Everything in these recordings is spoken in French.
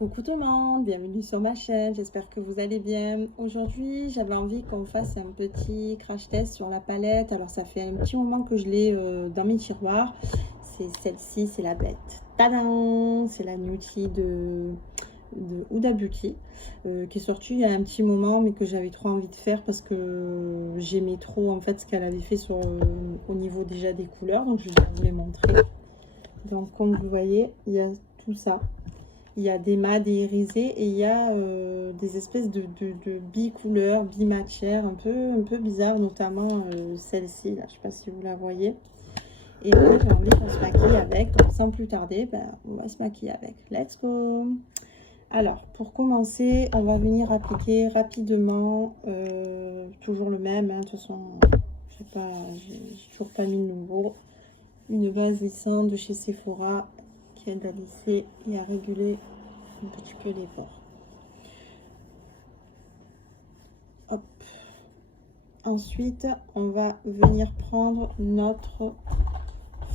Coucou tout le monde, bienvenue sur ma chaîne, j'espère que vous allez bien. Aujourd'hui, j'avais envie qu'on fasse un petit crash test sur la palette. Alors ça fait un petit moment que je l'ai dans mes tiroirs. C'est celle-ci, c'est la bête. Tadam! C'est la Nudie de Huda Beauty qui est sortie il y a un petit moment, mais que j'avais trop envie de faire parce que j'aimais trop en fait ce qu'elle avait fait sur, au niveau déjà des couleurs. Donc je vais vous les montrer. Donc comme vous voyez, il y a tout ça. Il y a des mats, des irisés et il y a des espèces de bi-couleurs, bi-matières, un peu bizarres, notamment celle-ci, là, je ne sais pas si vous la voyez. Et en fait, j'ai envie qu'on se maquille avec, donc sans plus tarder, on va se maquiller avec. Let's go! Alors, pour commencer, on va venir appliquer rapidement, toujours le même, hein, de toute façon, j'ai toujours pas mis de nouveau, une base lissante de chez Sephora qui aide à lisser et à réguler un petit peu les pores. Hop. Ensuite, on va venir prendre notre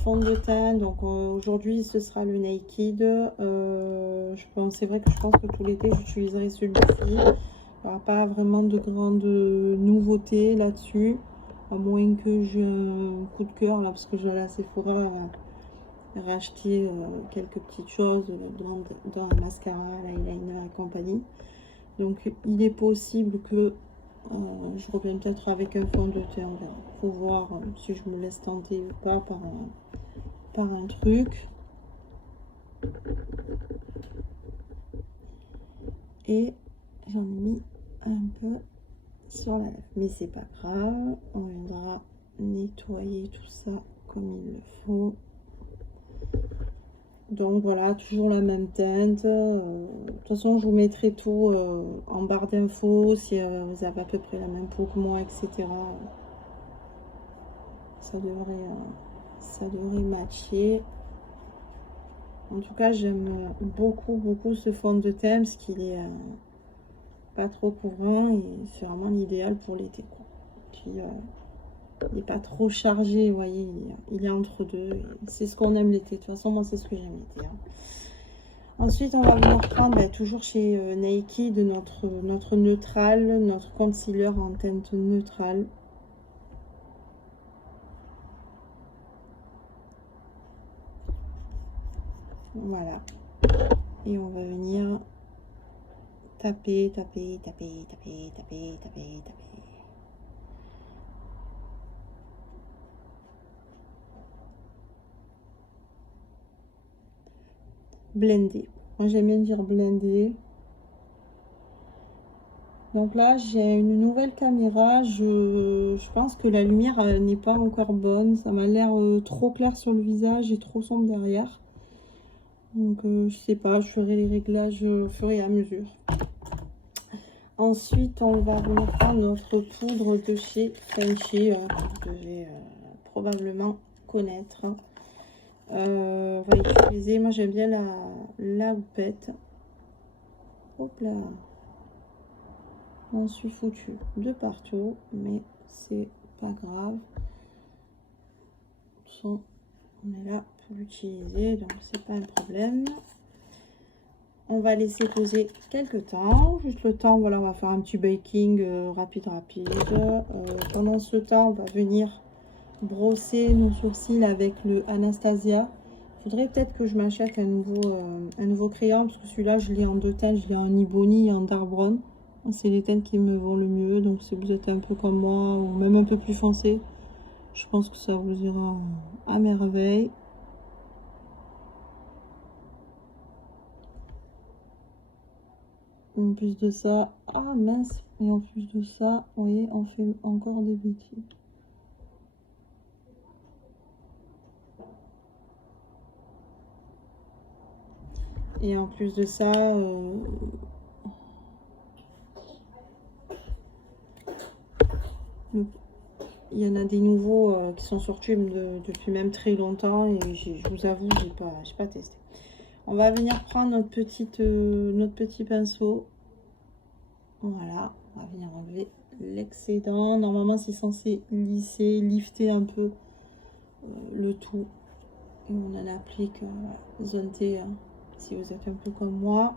fond de teint. Donc aujourd'hui, ce sera le Naked. C'est vrai que je pense que tout l'été, j'utiliserai celui-ci. Il n'y aura pas vraiment de grandes nouveautés là-dessus, à moins que j'ai un coup de cœur là, parce que j'ai la Sephora racheter quelques petites choses dans un mascara, l'eyeliner et compagnie. Donc il est possible que je revienne peut-être avec un fond de teint. Faut voir si je me laisse tenter ou pas par un truc. Et j'en ai mis un peu sur la lèvre, mais c'est pas grave, on viendra nettoyer tout ça comme il le faut. Donc voilà, toujours la même teinte. De toute façon, je vous mettrai tout en barre d'infos si vous avez à peu près la même peau que moi, etc. Ça devrait matcher. En tout cas, j'aime beaucoup ce fond de teint parce qu'il est pas trop couvrant et c'est vraiment l'idéal pour l'été. Puis il n'est pas trop chargé, vous voyez, il est entre deux. C'est ce qu'on aime l'été. De toute façon, moi, c'est ce que j'aime l'été. Hein. Ensuite, on va venir prendre, toujours chez Naked, notre neutral, notre concealer en teinte neutrale. Voilà. Et on va venir taper. Blender. Moi, j'aime bien dire blender. Donc là, j'ai une nouvelle caméra. Je pense que la lumière n'est pas encore bonne. Ça m'a l'air trop clair sur le visage et trop sombre derrière. Donc, je sais pas, je ferai les réglages au fur et à mesure. Ensuite, on va venir prendre notre poudre de chez Fenty, que vous devez probablement connaître. On va utiliser, moi j'aime bien la houppette. Hop là. On suis foutu de partout, mais c'est pas grave. De toute façon, on est là pour l'utiliser, donc c'est pas un problème. On va laisser poser quelques temps, juste le temps, voilà, on va faire un petit baking rapide. Pendant ce temps, on va venir brosser nos sourcils avec le Anastasia. Il faudrait peut-être que je m'achète un nouveau crayon, parce que celui-là, je l'ai en deux teintes, je l'ai en Ebony et en Dark Brown. C'est les teintes qui me vont le mieux, donc si vous êtes un peu comme moi, ou même un peu plus foncé, je pense que ça vous ira à merveille. En plus de ça, ah mince, et en plus de ça, vous voyez, on fait encore des bêtises. Et en plus de ça, il y en a des nouveaux qui sont sortis depuis même très longtemps et je vous avoue, j'ai pas testé. On va venir prendre notre petit pinceau. Voilà, on va venir enlever l'excédent. Normalement, c'est censé lisser, lifter un peu le tout. Et on en applique zone T, hein, si vous êtes un peu comme moi.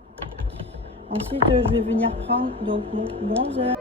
Ensuite, je vais venir prendre donc mon bronzer.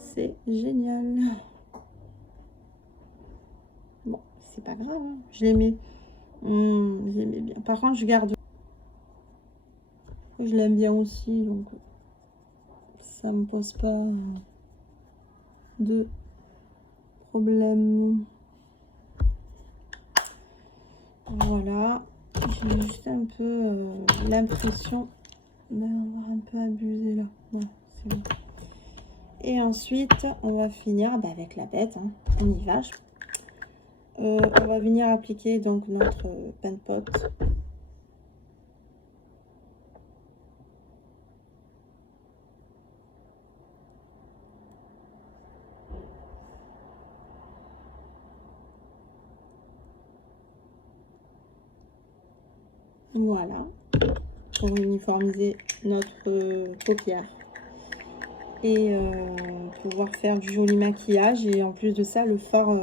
C'est génial. Bon, c'est pas grave, hein. Je l'aimais. Je l'aimais bien. Par contre, je garde. Je l'aime bien aussi, donc ça me pose pas de problème. Voilà. J'ai juste un peu l'impression d'avoir un peu abusé là. Voilà, c'est bon. Et ensuite, on va finir avec la bête. Hein. On y va. On va venir appliquer donc notre pain de pot. Voilà. Pour uniformiser notre paupière. Et pouvoir faire du joli maquillage. Et en plus de ça, le fard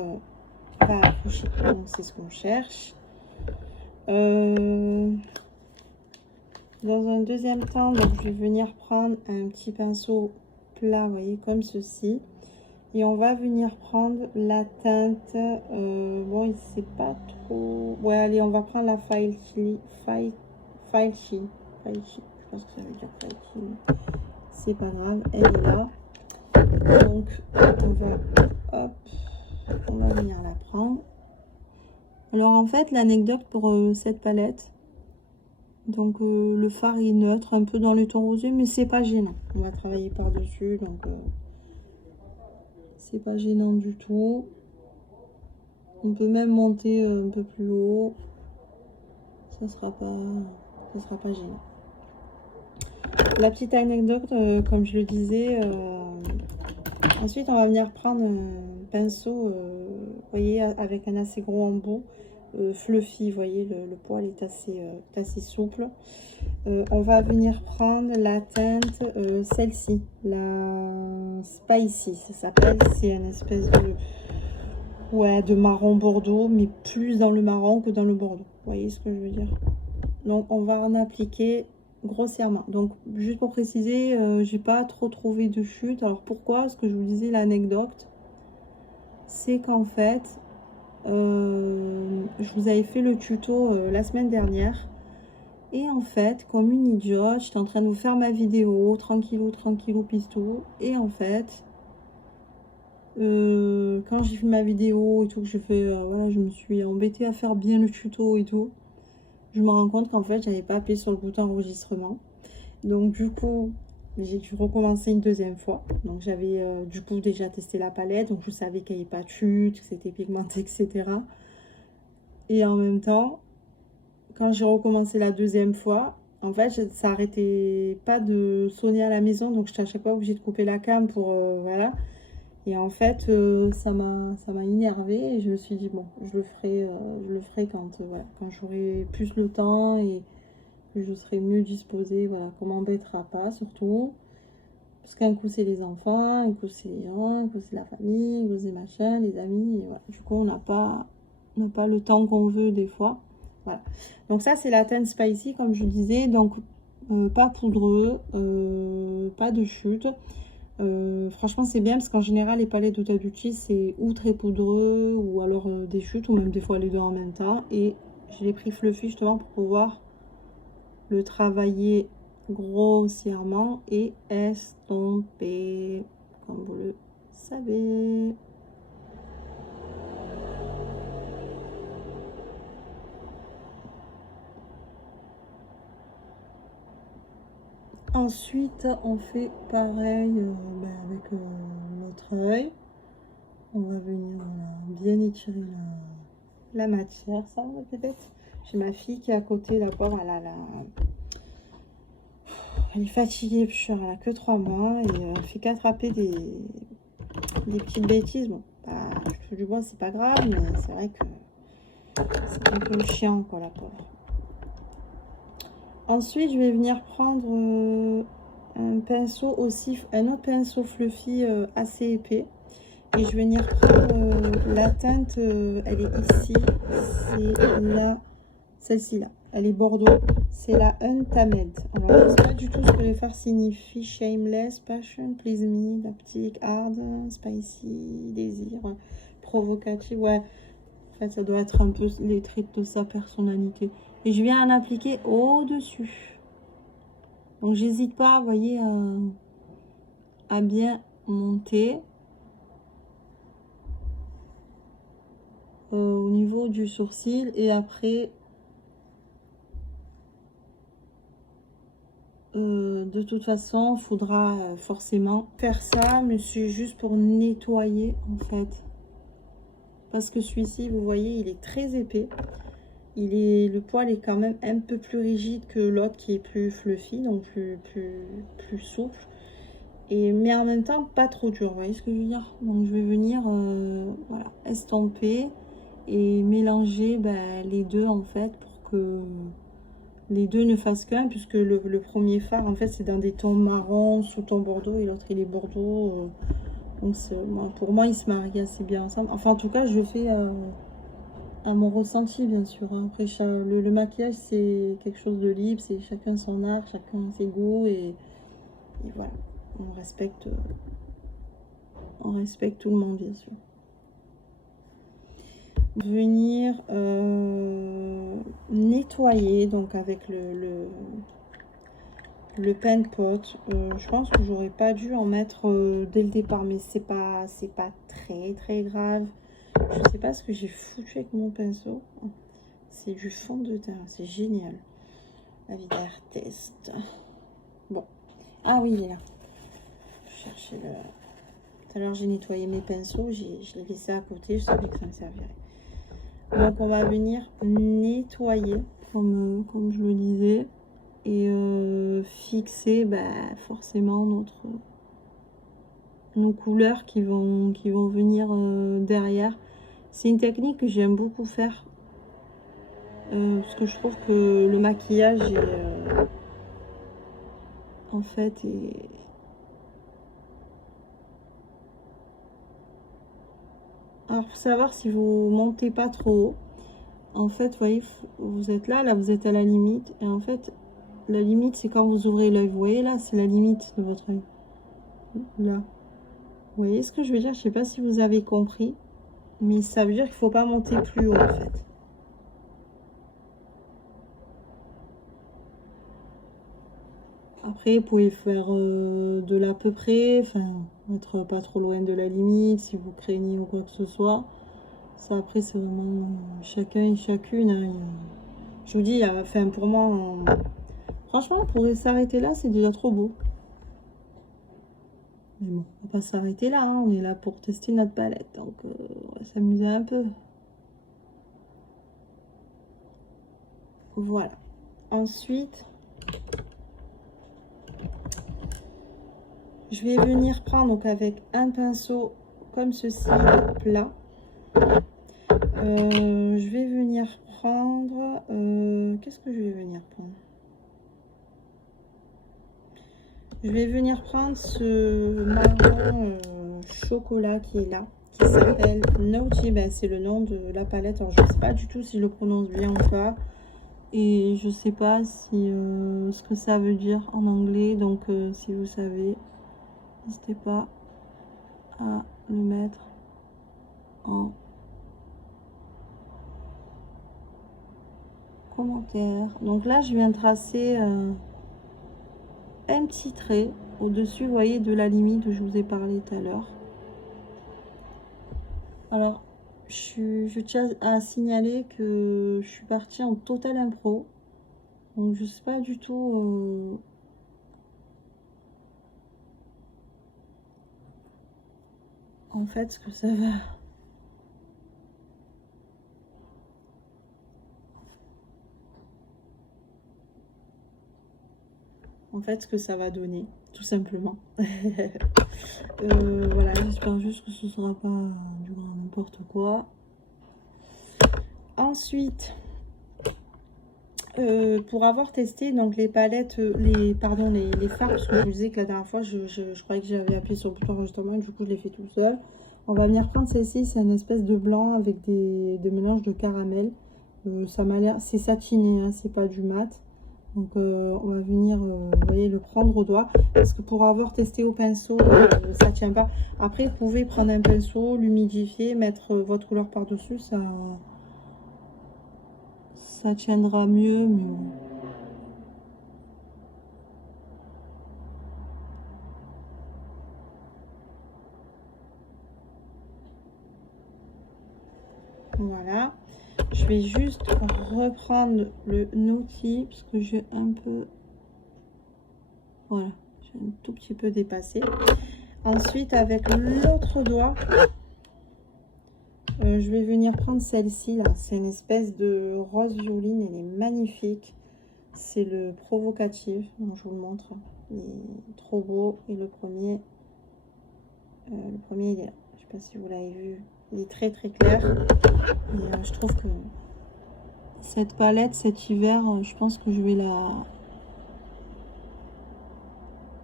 va accrocher. Donc c'est ce qu'on cherche. Dans un deuxième temps, donc, je vais venir prendre un petit pinceau plat, vous voyez, comme ceci. Et on va venir prendre la teinte. Bon, il sait pas trop. Ouais, allez, on va prendre la Filchi. Je pense que ça veut dire Filchi. C'est pas grave, elle est là. Donc, on va venir la prendre. Alors, en fait, l'anecdote pour cette palette, donc le fard est neutre, un peu dans le ton rosé, mais c'est pas gênant. On va travailler par-dessus, donc c'est pas gênant du tout. On peut même monter un peu plus haut. Ça sera pas gênant. La petite anecdote, comme je le disais, ensuite on va venir prendre un pinceau, vous voyez, avec un assez gros embout, fluffy, vous voyez, le poil est assez souple. On va venir prendre la teinte, celle-ci, la Spicy, ça s'appelle, c'est une espèce de marron bordeaux, mais plus dans le marron que dans le bordeaux, vous voyez ce que je veux dire. Donc on va en appliquer grossièrement. Donc juste pour préciser, j'ai pas trop trouvé de chute. Alors pourquoi? Parce que je vous disais l'anecdote, c'est qu'en fait je vous avais fait le tuto la semaine dernière, et en fait comme une idiote, j'étais en train de vous faire ma vidéo tranquillou pistou, et en fait quand j'ai fait ma vidéo et tout, que je fais voilà, je me suis embêtée à faire bien le tuto et tout, je me rends compte qu'en fait j'avais pas appuyé sur le bouton enregistrement. Donc du coup j'ai dû recommencer une deuxième fois. Donc j'avais du coup déjà testé la palette, donc je savais qu'il n'y avait pas de chute, que c'était pigmenté, etc. Et en même temps, quand j'ai recommencé la deuxième fois, en fait ça arrêtait pas de sonner à la maison, donc j'étais à chaque fois obligée de couper la cam pour voilà. Et en fait ça m'a énervée, et je me suis dit bon, je le ferai quand voilà, quand j'aurai plus le temps et que je serai mieux disposée, voilà, qu'on m'embêtera pas surtout, parce qu'un coup c'est les enfants, un coup c'est les gens, un coup c'est la famille, un coup c'est machin, les amis, et voilà. Du coup on n'a pas le temps qu'on veut des fois, voilà. Donc ça c'est la teinte Spicy, comme je disais, donc pas poudreux, pas de chute. Franchement c'est bien, parce qu'en général les palettes de Duty c'est ou très poudreux ou alors des chutes, ou même des fois les deux en même temps. Et je l'ai pris fluffy justement pour pouvoir le travailler grossièrement et estomper, comme vous le savez. Ensuite, on fait pareil avec l'autre œil. On va venir bien étirer la matière. Ça va peut-être. J'ai ma fille qui est à côté, la pauvre, elle est fatiguée, elle a que 3 mois et elle fait qu'attraper des petites bêtises. Bon, je touche du bois, c'est pas grave, mais c'est vrai que c'est un peu chiant, quoi, la pauvre. Ensuite, je vais venir prendre un pinceau aussi, un autre pinceau fluffy assez épais. Et je vais venir prendre la teinte, elle est ici, c'est là, celle-ci là, elle est bordeaux, c'est la Untamed. Alors je ne sais pas du tout ce que les phares signifient. Shameless, Passion, Please Me, Daptic, Hard, Spicy, Désir, Provocative, ouais. En fait, ça doit être un peu les traits de sa personnalité. Et je viens en appliquer au-dessus. Donc j'hésite pas, vous voyez, à bien monter. Au niveau du sourcil et après de toute façon il faudra forcément faire ça, mais c'est juste pour nettoyer en fait, parce que celui-ci vous voyez il est très épais, le poil est quand même un peu plus rigide que l'autre qui est plus fluffy, donc plus souple, et mais en même temps pas trop dur, vous voyez ce que je veux dire. Donc je vais venir voilà, estomper et mélanger les deux en fait pour que les deux ne fassent qu'un, puisque le premier fard en fait c'est dans des tons marron sous ton bordeaux et l'autre il est bordeaux, donc pour moi ils se marient assez bien ensemble. Enfin en tout cas je fais à mon ressenti bien sûr, hein. Après le maquillage c'est quelque chose de libre, c'est chacun son art, chacun ses goûts, et voilà, on respecte tout le monde bien sûr. Venir nettoyer donc avec le paint pot. Je pense que j'aurais pas dû en mettre dès le départ, mais c'est pas très grave. Je sais pas ce que j'ai foutu avec mon pinceau. C'est du fond de teint, c'est génial. La vidéo test. Bon, ah oui, il est là. Je cherchais le. Tout à l'heure j'ai nettoyé mes pinceaux, je l'ai laissé à côté, je savais que ça me servirait. Donc on va venir nettoyer comme je le disais, et fixer forcément nos couleurs qui vont venir derrière. C'est une technique que j'aime beaucoup faire parce que je trouve que le maquillage est en fait alors pour savoir si vous montez pas trop haut, en fait vous voyez, vous êtes là vous êtes à la limite, et en fait la limite c'est quand vous ouvrez l'œil, vous voyez là c'est la limite de votre œil là. Vous voyez ce que je veux dire? Je sais pas si vous avez compris, mais ça veut dire qu'il faut pas monter plus haut en fait. Après, vous pouvez faire de l'à peu près, enfin, être pas trop loin de la limite si vous craignez ou quoi que ce soit. Ça, après, c'est vraiment chacun et chacune, hein. Je vous dis, enfin, pour moi, franchement, pour s'arrêter là, c'est déjà trop beau. Mais bon, on va pas s'arrêter là, hein. On est là pour tester notre palette, donc on va s'amuser un peu. Voilà. Ensuite, je vais venir prendre donc avec un pinceau comme ceci, plat. Je vais venir prendre... qu'est-ce que je vais venir prendre? Je vais venir prendre ce marron chocolat qui est là, qui s'appelle Naughty. C'est le nom de la palette. Alors, je ne sais pas du tout si je le prononce bien ou pas. Et je sais pas si ce que ça veut dire en anglais. Donc, si vous savez, n'hésitez pas à le mettre en commentaire. Donc là, je viens tracer un petit trait au-dessus, vous voyez, de la limite où je vous ai parlé tout à l'heure. Alors, je tiens à signaler que je suis partie en total impro. Donc, je sais pas du tout en fait ce que ça va. En fait, ce que ça va donner, tout simplement. Voilà, j'espère juste que ce sera pas du grand n'importe quoi. Ensuite, pour avoir testé donc les palettes, les fards, parce que je vous disais que la dernière fois, je croyais que j'avais appuyé sur le bouton enregistrement et du coup, je l'ai fait tout seul. On va venir prendre celle-ci, c'est une espèce de blanc avec des mélanges de caramel. Ça m'a l'air, c'est satiné, hein, c'est pas du mat. Donc on va venir, vous voyez, le prendre au doigt. Parce que pour avoir testé au pinceau, ça tient pas. Après, vous pouvez prendre un pinceau, l'humidifier, mettre votre couleur par-dessus, ça tiendra mieux. Mais bon. Voilà. Je vais juste reprendre le outil parce que j'ai un peu... Voilà, j'ai un tout petit peu dépassé. Ensuite, avec l'autre doigt, je vais venir prendre celle-ci, là. C'est une espèce de rose violine, elle est magnifique. C'est le provocatif, donc je vous le montre. Il est trop beau. Et le premier, il est là. Je sais pas si vous l'avez vu. Il est très très clair. Et je trouve que cette palette, cet hiver, je pense que je vais la...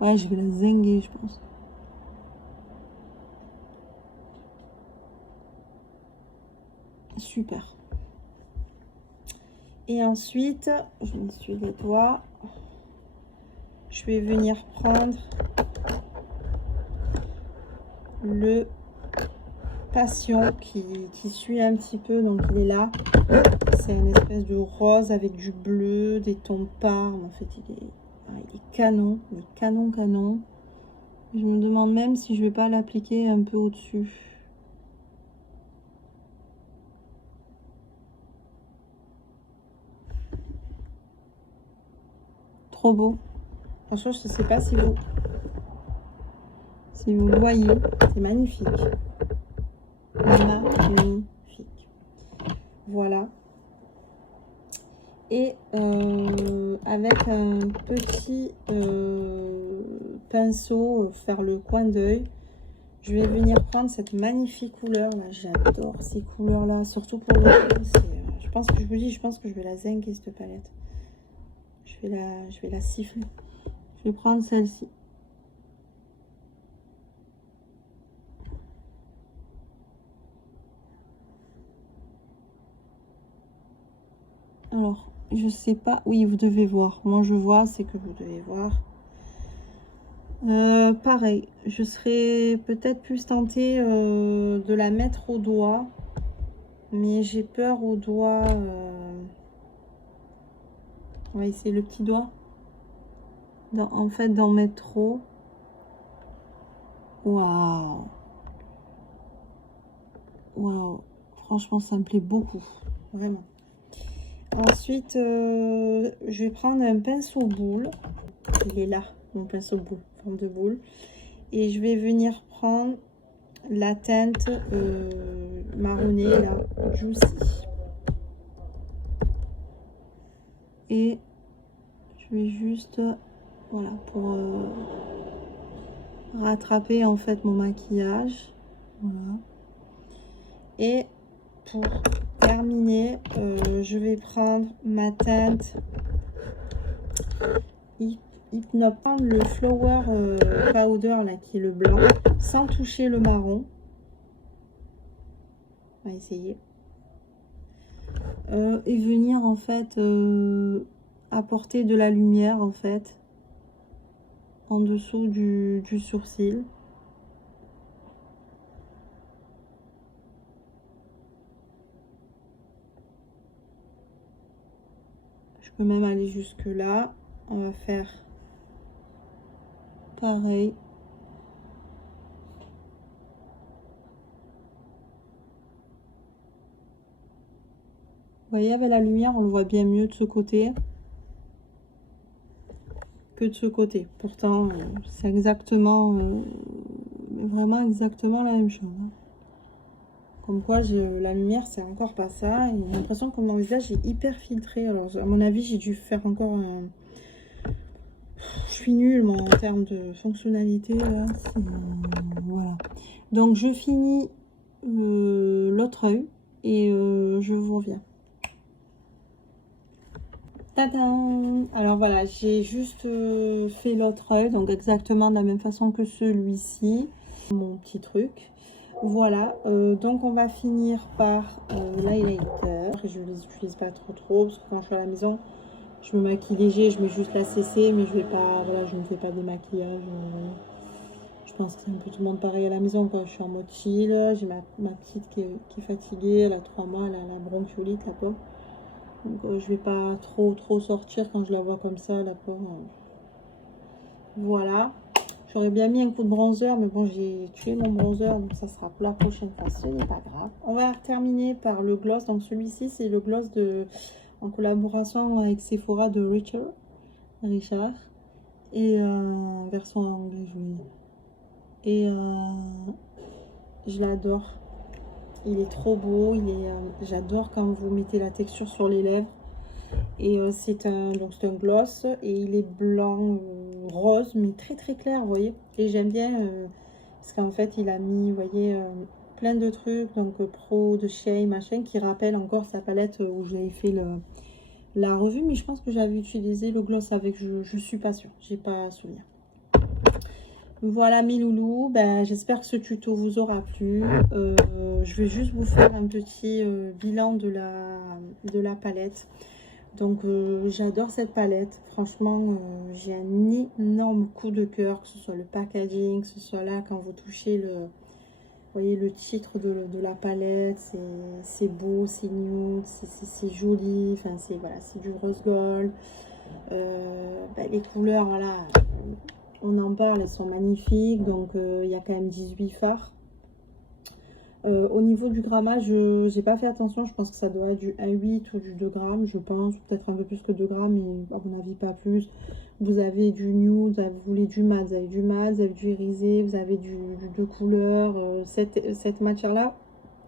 Ouais, je vais la zinguer, je pense. Super. Et ensuite, je m'essuie les doigts. Je vais venir prendre le Passion qui suit un petit peu, donc il est là. C'est une espèce de rose avec du bleu, des tons parmes. En fait, il est canon, il est canon. Je me demande même si je vais pas l'appliquer un peu au-dessus. Trop beau. Franchement, je ne sais pas si vous le voyez. C'est magnifique. Magnifique. Voilà. Et avec un petit pinceau, faire le coin d'œil, je vais venir prendre cette magnifique couleur là. J'adore ces couleurs là, surtout pour le coup. Je pense que je vous dis, je pense que je vais la zinguer cette palette. Je vais la siffler. Je vais prendre celle-ci. Alors, je sais pas. Oui, vous devez voir. Moi, je vois, c'est que vous devez voir. Pareil, je serais peut-être plus tentée de la mettre au doigt. Mais j'ai peur au doigt. On va essayer le petit doigt. En fait, d'en mettre trop. Waouh! Waouh! Franchement, ça me plaît beaucoup. Vraiment. Ensuite, je vais prendre un pinceau boule. Il est là, mon pinceau boule, forme de boule. Et je vais venir prendre la teinte marronnée, là, Juicy. Et je vais juste, voilà, pour rattraper en fait mon maquillage. Voilà. Et pour terminer, je vais prendre ma teinte prendre le Flower Powder là qui est le blanc sans toucher le marron. On va essayer. Et venir en fait apporter de la lumière en fait en dessous du sourcil. Je peux même aller jusque là. On va faire pareil. Vous voyez, avec la lumière, on le voit bien mieux de ce côté que de ce côté. Pourtant, c'est exactement, vraiment exactement la même chose. Hein. Comme quoi, la lumière, c'est encore pas ça. Et j'ai l'impression que mon visage est hyper filtré. Alors, à mon avis, j'ai dû faire encore un... Je suis nulle, moi, en termes de fonctionnalité. Là, voilà. Donc, je finis l'autre œil et je vous reviens. Tadam! Alors voilà, j'ai juste fait l'autre œil, donc exactement de la même façon que celui-ci. Mon petit truc. Voilà, donc on va finir par l'highlighter. Je ne l'utilise pas trop, parce que quand je suis à la maison, je me maquille léger, je mets juste la CC, mais je vais pas, voilà, je ne fais pas de maquillage. Je pense que c'est un peu tout le monde pareil à la maison, quoi. Je suis en mode chill, j'ai ma petite qui est fatiguée, elle a 3 mois, elle a la bronchiolite, la pauvre. Donc je vais pas trop sortir quand je la vois comme ça, la pauvre. Voilà. J'aurais bien mis un coup de bronzer, mais bon, j'ai tué mon bronzer, donc ça sera pour la prochaine fois, ce n'est pas grave. On va terminer par le gloss. Donc celui-ci, c'est le gloss en collaboration avec Sephora de Richard. Et version anglaise, oui. Et je l'adore. Il est trop beau. J'adore quand vous mettez la texture sur les lèvres. Et c'est un gloss et il est blanc rose mais très clair, vous voyez. Et j'aime bien parce qu'en fait il a mis, vous voyez, plein de trucs, donc pro de chez machin, qui rappelle encore sa palette où j'avais fait la revue, mais je pense que j'avais utilisé le gloss avec, je suis pas sûre, j'ai pas souvenir. Voilà mes loulous, ben, j'espère que ce tuto vous aura plu. Je vais juste vous faire un petit bilan de la palette. Donc j'adore cette palette, franchement j'ai un énorme coup de cœur, que ce soit le packaging, que ce soit là quand vous touchez vous voyez le titre de la palette, c'est beau, c'est nude, c'est joli, enfin voilà, c'est du rose gold. Les couleurs, voilà, on en parle, elles sont magnifiques, donc il y a quand même 18 fards. Au niveau du grammage, j'ai pas fait attention, je pense que ça doit être du 1,8 ou du 2 grammes, je pense, peut-être un peu plus que 2 grammes, mais à mon avis pas plus. Vous avez du nude, vous voulez du mat, vous avez du mat, vous avez du irisé, vous avez du 2 couleurs. Cette matière là,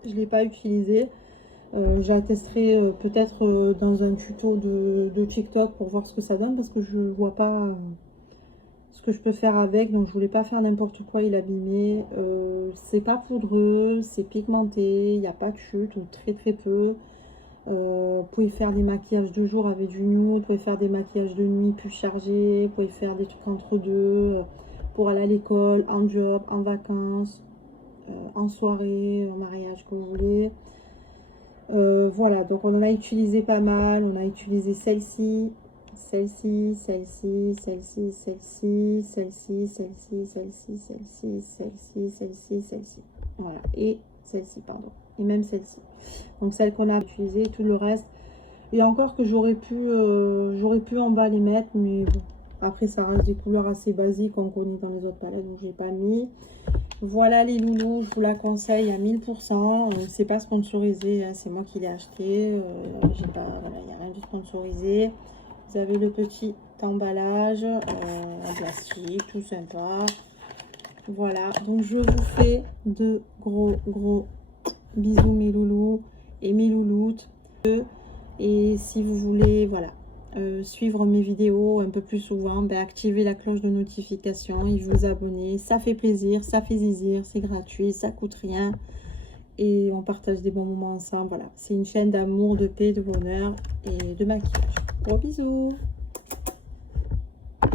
je l'ai pas utilisée. Je la testerai peut-être dans un tuto de TikTok pour voir ce que ça donne, parce que je vois pas ce que je peux faire avec, donc je voulais pas faire n'importe quoi, il abîmait. C'est pas poudreux, c'est pigmenté, il n'y a pas de chute, ou très peu. Vous pouvez faire des maquillages de jour avec du nude, vous pouvez faire des maquillages de nuit plus chargés, vous pouvez faire des trucs entre deux, pour aller à l'école, en job, en vacances, en soirée, mariage, que vous voulez. Voilà, donc on en a utilisé pas mal, on a utilisé celle-ci, celle-ci, celle-ci, celle-ci, celle-ci, celle-ci, celle-ci, celle-ci, celle-ci, celle-ci, celle-ci, celle-ci. Voilà, et celle-ci, pardon. Et même celle-ci. Donc celle qu'on a utilisée, tout le reste. Et encore que j'aurais pu en bas les mettre, mais bon. Après, ça reste des couleurs assez basiques qu'on connaît dans les autres palettes, donc je n'ai pas mis. Voilà les loulous, je vous la conseille à 1000%. C'est pas sponsorisé, hein, c'est moi qui l'ai acheté. J'ai pas, voilà, il n'y a rien de sponsorisé. Vous avez le petit emballage en plastique, tout sympa. Voilà, donc je vous fais de gros bisous mes loulous et mes louloutes. Et si vous voulez, voilà, suivre mes vidéos un peu plus souvent, ben, activez la cloche de notification et vous abonner. Ça fait plaisir, ça fait zizir, c'est gratuit, ça coûte rien. Et on partage des bons moments ensemble. Voilà, c'est une chaîne d'amour, de paix, de bonheur et de maquillage. Gros bisous!